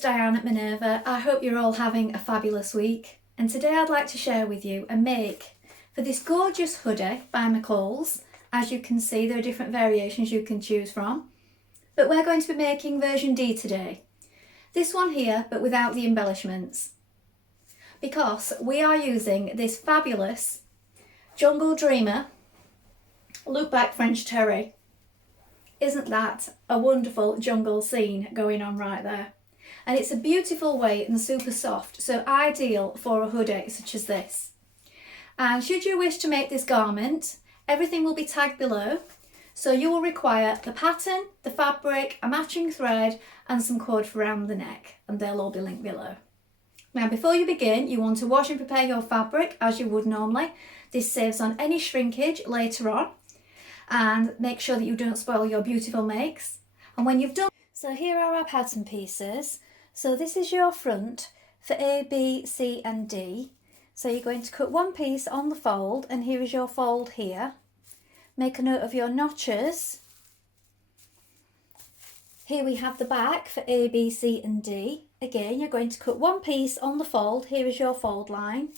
it's Dianne at Minerva. I hope you're all having a fabulous week. And today I'd like to share with you a make for this gorgeous hoodie by McCall's. As you can see, there are different variations you can choose from. But we're going to be making version D today. This one here, but without the embellishments. Because we are using this fabulous Jungle Dreamer loop back French terry. Isn't that a wonderful jungle scene going on right there? And it's a beautiful weight and super soft, so ideal for a hoodie such as this. And should you wish to make this garment, everything will be tagged below. So you will require the pattern, the fabric, a matching thread and some cord for around the neck, and they'll all be linked below. Now before you begin, you want to wash and prepare your fabric as you would normally. This saves on any shrinkage later on. And make sure that you don't spoil your beautiful makes. And when you've done, so here are our pattern pieces. So this is your front for A, B, C and D. So you're going to cut one piece on the fold, and here is your fold here. Make a note of your notches. Here we have the back for A, B, C and D. Again, you're going to cut one piece on the fold. Here is your fold line.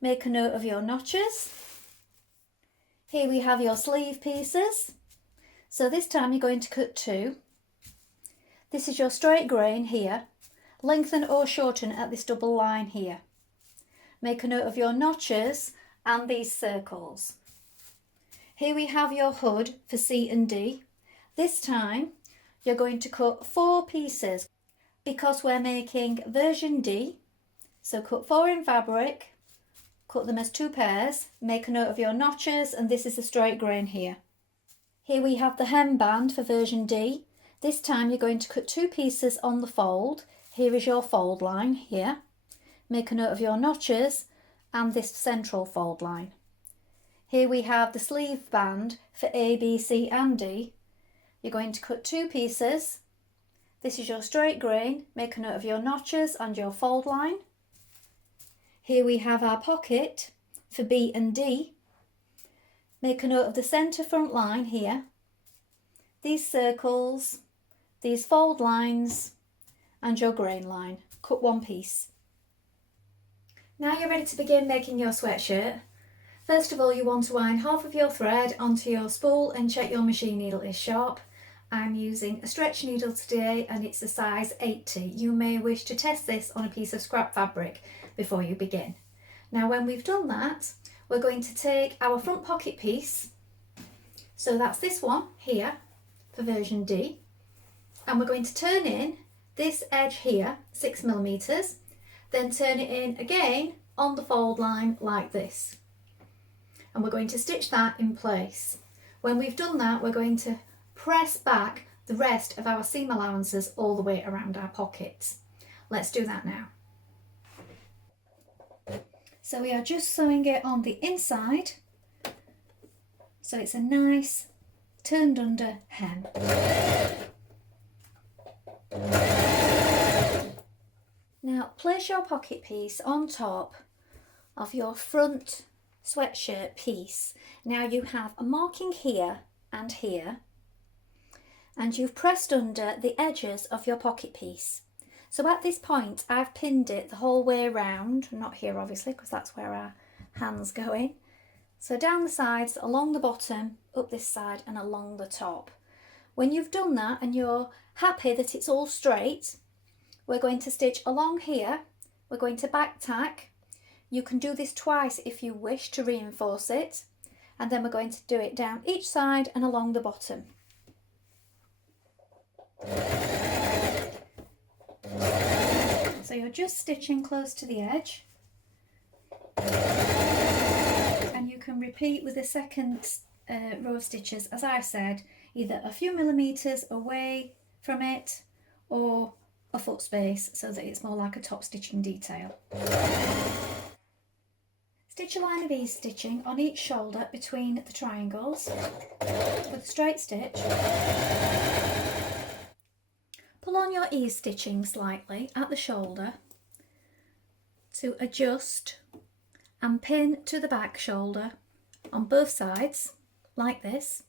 Make a note of your notches. Here we have your sleeve pieces. So this time you're going to cut two. This is your straight grain here. Lengthen or shorten at this double line here. Make a note of your notches and these circles. Here we have your hood for C and D. This time you're going to cut 4 pieces because we're making version D. So cut 4 in fabric. Cut them as 2 pairs, make a note of your notches, and this is the straight grain here. Here we have the hemband for version D. This time you're going to cut 2 pieces on the fold. Here is your fold line here. Make a note of your notches and this central fold line. Here we have the sleeve band for A, B, C and D. You're going to cut 2 pieces. This is your straight grain. Make a note of your notches and your fold line. Here we have our pocket for B and D. Make a note of the centre front line here, these circles, these fold lines and your grain line. Cut 1 piece. Now you're ready to begin making your sweatshirt. First of all, you want to wind half of your thread onto your spool and check your machine needle is sharp. I'm using a stretch needle today and it's a size 80. You may wish to test this on a piece of scrap fabric before you begin. Now when we've done that, we're going to take our front pocket piece, so that's this one here for version D, and we're going to turn in this edge here 6mm, then turn it in again on the fold line like this, and we're going to stitch that in place. When we've done that, we're going to press back the rest of our seam allowances all the way around our pockets. Let's do that now. So we are just sewing it on the inside, so it's a nice turned under hem. Now place your pocket piece on top of your front sweatshirt piece. Now you have a marking here and here, and you've pressed under the edges of your pocket piece. So at this point I've pinned it the whole way around, not here obviously because that's where our hand's going. So down the sides, along the bottom, up this side and along the top. When you've done that and you're happy that it's all straight, we're going to stitch along here. We're going to back tack. You can do this twice if you wish to reinforce it, and then we're going to do it down each side and along the bottom. So you're just stitching close to the edge, and you can repeat with the second row of stitches, as I said, either a few millimetres away from it or a foot space so that it's more like a top stitching detail. Stitch a line of ease stitching on each shoulder between the triangles with a straight stitch. Pull on your ease stitching slightly at the shoulder to adjust and pin to the back shoulder on both sides like this.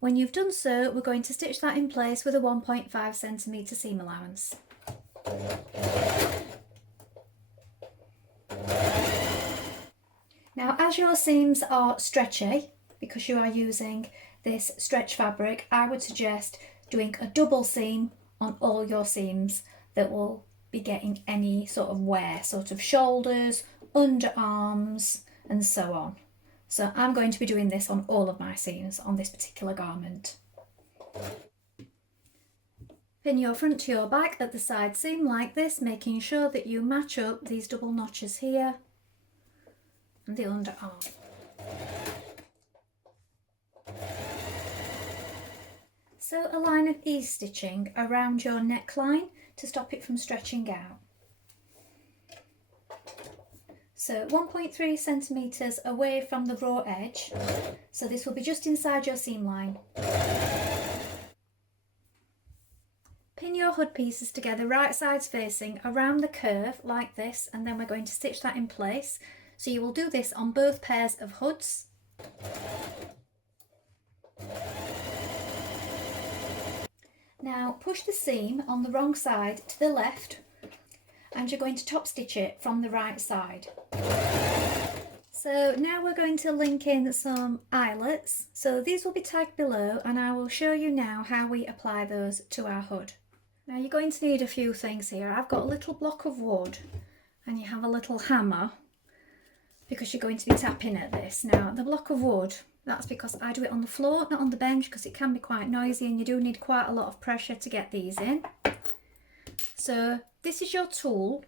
When you've done so, we're going to stitch that in place with a 1.5 cm seam allowance. Now, as your seams are stretchy, because you are using this stretch fabric, I would suggest doing a double seam on all your seams that will be getting any sort of wear, sort of shoulders, underarms, and so on. So I'm going to be doing this on all of my seams on this particular garment. Pin your front to your back at the side seam like this, making sure that you match up these double notches here and the underarm. Sew a line of ease stitching around your neckline to stop it from stretching out. So 1.3 centimetres away from the raw edge, so this will be just inside your seam line. Pin your hood pieces together right sides facing around the curve like this, and then we're going to stitch that in place. So you will do this on both pairs of hoods. Now push the seam on the wrong side to the left, and you're going to top stitch it from the right side. So now we're going to link in some eyelets. So these will be tagged below, and I will show you now how we apply those to our hood. Now you're going to need a few things here. I've got a little block of wood, and you have a little hammer because you're going to be tapping at this. Now the block of wood, that's because I do it on the floor, not on the bench, because it can be quite noisy and you do need quite a lot of pressure to get these in. So this is your tool,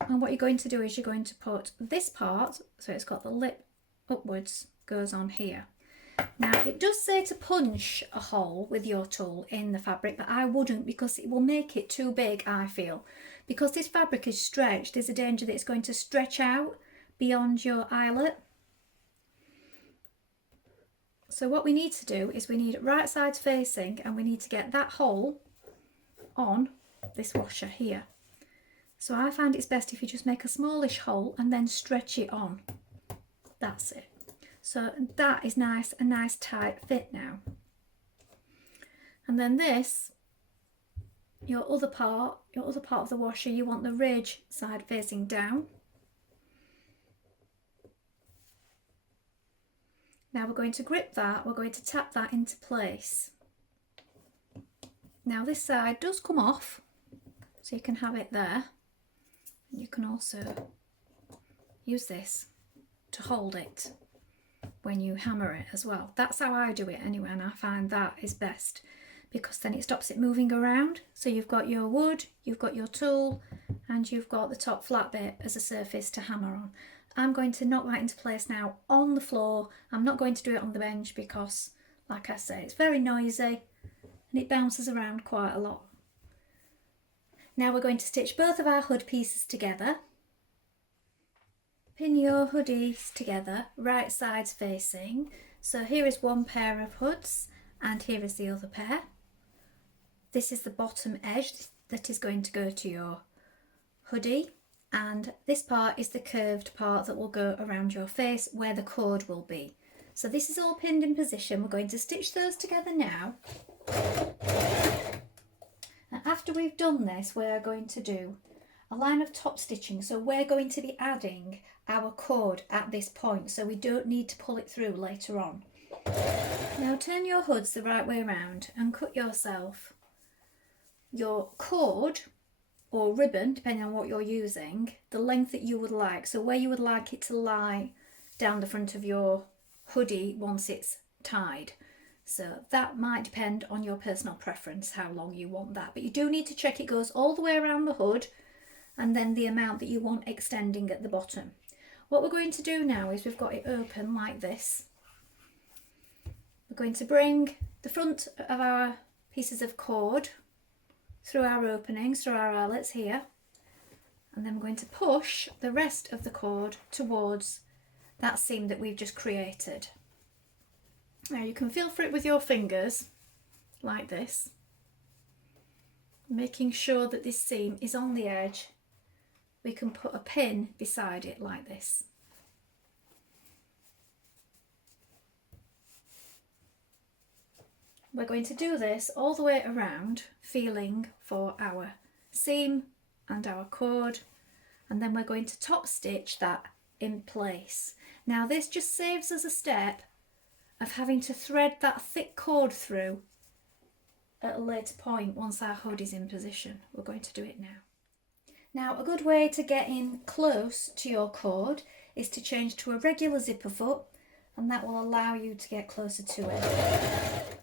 and what you're going to do is you're going to put this part, so it's got the lip upwards, goes on here. Now it does say to punch a hole with your tool in the fabric, but I wouldn't, because it will make it too big, I feel. Because this fabric is stretched, there's a danger that it's going to stretch out beyond your eyelet. So what we need to do is we need right sides facing, and we need to get that hole on this washer here. So I find it's best if you just make a smallish hole and then stretch it on. That's it. So that is nice, a nice tight fit now. And then this, your other part of the washer, you want the ridge side facing down. Now we're going to grip that, we're going to tap that into place. Now this side does come off, so you can have it there. And you can also use this to hold it when you hammer it as well. That's how I do it anyway, and I find that is best, because then it stops it moving around. So you've got your wood, you've got your tool, and you've got the top flat bit as a surface to hammer on. I'm going to knock that into place now on the floor. I'm not going to do it on the bench because, like I say, it's very noisy and it bounces around quite a lot. Now we're going to stitch both of our hood pieces together. Pin your hoodies together, right sides facing. So here is one pair of hoods and here is the other pair. This is the bottom edge that is going to go to your hoodie, and this part is the curved part that will go around your face where the cord will be. So this is all pinned in position. We're going to stitch those together now. And after we've done this, we're going to do a line of top stitching. So we're going to be adding our cord at this point, so we don't need to pull it through later on. Now turn your hoods the right way around and cut yourself your cord or ribbon, depending on what you're using, the length that you would like. So where you would like it to lie down the front of your hoodie once it's tied. So that might depend on your personal preference, how long you want that. But you do need to check it goes all the way around the hood, and then the amount that you want extending at the bottom. What we're going to do now is we've got it open like this. We're going to bring the front of our pieces of cord through our openings, through our eyelets here, and then we're going to push the rest of the cord towards that seam that we've just created. Now you can feel for it with your fingers like this, making sure that this seam is on the edge. We can put a pin beside it like this. We're going to do this all the way around, feeling for our seam and our cord, and then we're going to top stitch that in place. Now this just saves us a step of having to thread that thick cord through at a later point once our hood is in position. We're going to do it now. Now a good way to get in close to your cord is to change to a regular zipper foot, and that will allow you to get closer to it.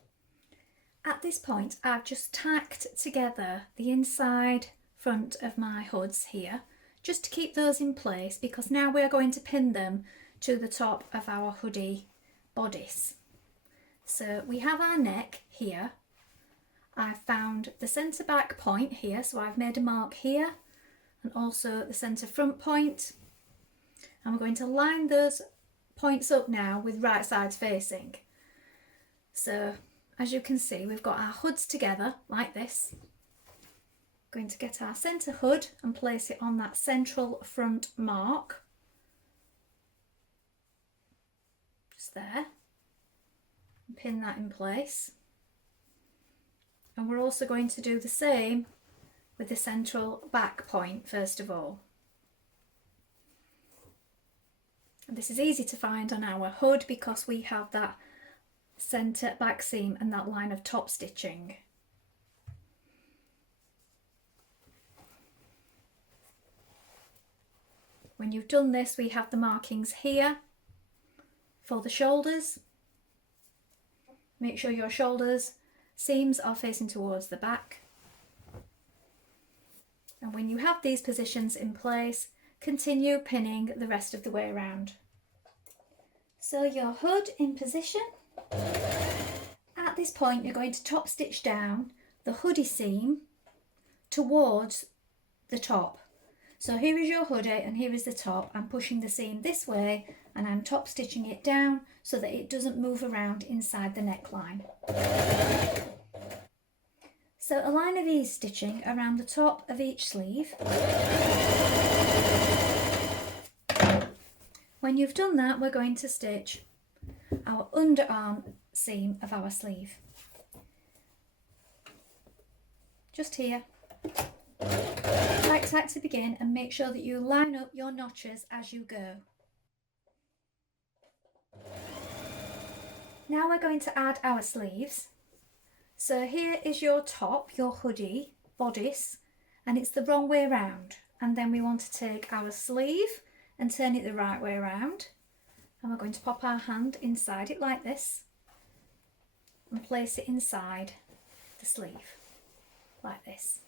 At this point I've just tacked together the inside front of my hoods here, just to keep those in place, because now we're going to pin them to the top of our hoodie bodice. So we have our neck here. I've found the centre back point here, so I've made a mark here, and also the centre front point, and we're going to line those points up now with right sides facing. So as you can see, we've got our hoods together like this. Going to get our centre hood and place it on that central front mark, just there, and pin that in place. And we're also going to do the same with the central back point first of all. And this is easy to find on our hood because we have that centre back seam and that line of top stitching. When you've done this, we have the markings here for the shoulders. Make sure your shoulders seams are facing towards the back. And when you have these positions in place, continue pinning the rest of the way around. So your hood in position. At this point, you're going to top stitch down the hoodie seam towards the top. So here is your hoodie and here is the top. I'm pushing the seam this way and I'm top stitching it down so that it doesn't move around inside the neckline. So a line of ease stitching around the top of each sleeve. When you've done that, we're going to stitch our underarm seam of our sleeve. Just here. Tight tack to begin, and make sure that you line up your notches as you go. Now we're going to add our sleeves. So here is your top, your hoodie bodice, and it's the wrong way around. And then we want to take our sleeve and turn it the right way around. And we're going to pop our hand inside it like this and place it inside the sleeve like this.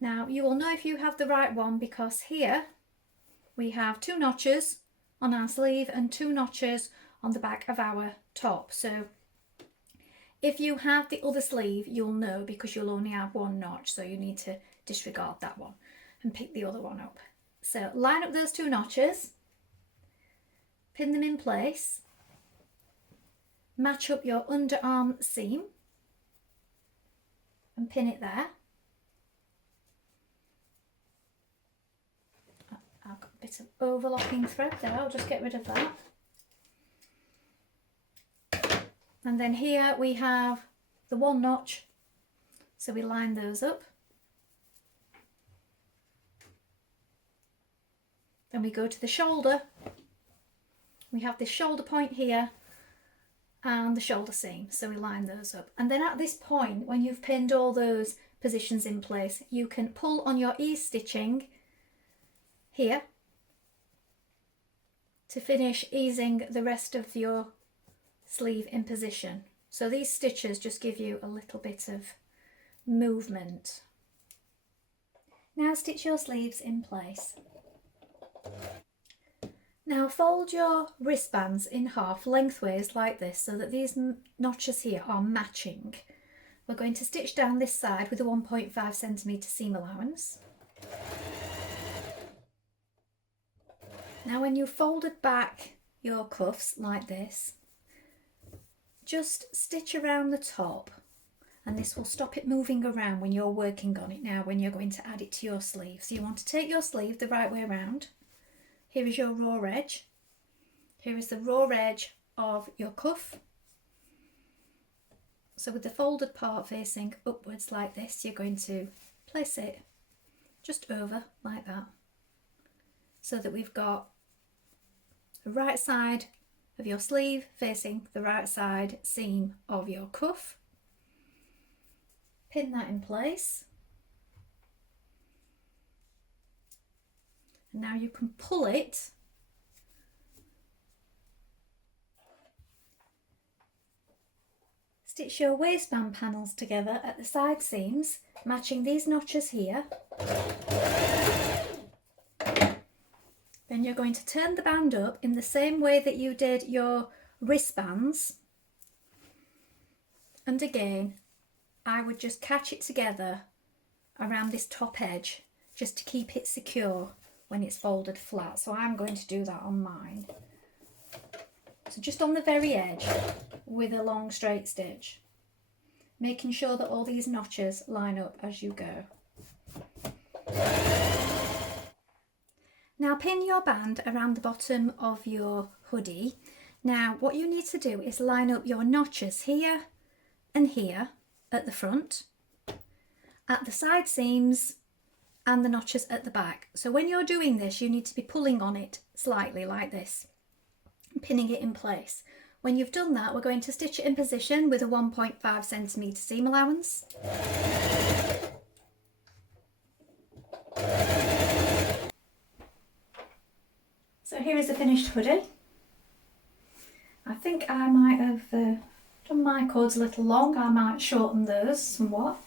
Now you will know if you have the right one because here we have 2 notches on our sleeve and 2 notches on the back of our top. So if you have the other sleeve, you'll know because you'll only have 1 notch, so you need to disregard that one and pick the other one up. So line up those 2 notches, pin them in place, match up your underarm seam and pin it there. I've got a bit of overlapping thread there, I'll just get rid of that. And then here we have the 1 notch, so we line those up. Then we go to the shoulder. We have this shoulder point here and the shoulder seam, so we line those up. And then at this point, when you've pinned all those positions in place, you can pull on your ease stitching here to finish easing the rest of your sleeve in position. So these stitches just give you a little bit of movement. Now stitch your sleeves in place. Now fold your wristbands in half lengthways like this so that these notches here are matching. We're going to stitch down this side with a 1.5 centimetre seam allowance. Now when you've folded back your cuffs like this, just stitch around the top and this will stop it moving around when you're working on it now when you're going to add it to your sleeve. So you want to take your sleeve the right way around. Here is your raw edge. Here is the raw edge of your cuff. So with the folded part facing upwards like this, you're going to place it just over like that, so that we've got the right side of your sleeve facing the right side seam of your cuff. Pin that in place. And now you can pull it stitch your waistband panels together at the side seams, matching these notches here. Then you're going to turn the band up in the same way that you did your wristbands. And again, I would just catch it together around this top edge just to keep it secure when it's folded flat. So I'm going to do that on mine. So just on the very edge with a long straight stitch, making sure that all these notches line up as you go. Now pin your band around the bottom of your hoodie. Now what you need to do is line up your notches here and here at the front, at the side seams and the notches at the back. So when you're doing this, you need to be pulling on it slightly like this, pinning it in place. When you've done that, we're going to stitch it in position with a 1.5 centimetre seam allowance. So here is the finished hoodie. I think I might have done my cords a little long. I might shorten those somewhat.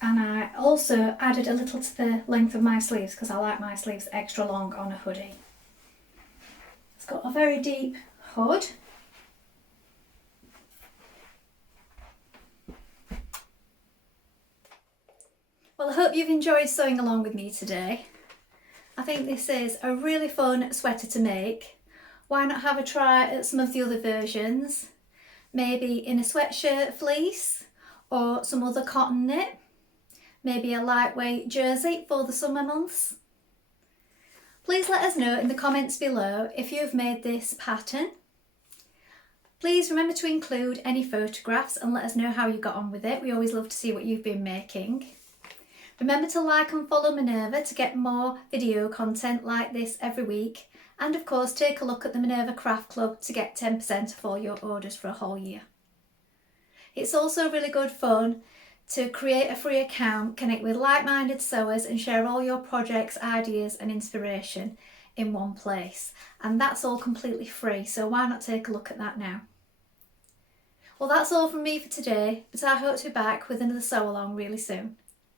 And I also added a little to the length of my sleeves because I like my sleeves extra long on a hoodie. It's got a very deep hood. Well, I hope you've enjoyed sewing along with me today. I think this is a really fun sweater to make. Why not have a try at some of the other versions? Maybe in a sweatshirt fleece or some other cotton knit. Maybe a lightweight jersey for the summer months. Please let us know in the comments below if you've made this pattern. Please remember to include any photographs and let us know how you got on with it. We always love to see what you've been making. Remember to like and follow Minerva to get more video content like this every week. And of course, take a look at the Minerva Craft Club to get 10% off all your orders for a whole year. It's also really good fun to create a free account, connect with like-minded sewers and share all your projects, ideas and inspiration in one place. And that's all completely free, so why not take a look at that now? Well, that's all from me for today, but I hope to be back with another sew along really soon.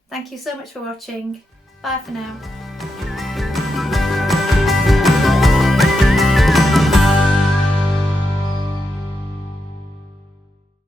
Thank you so much for watching. Bye for now.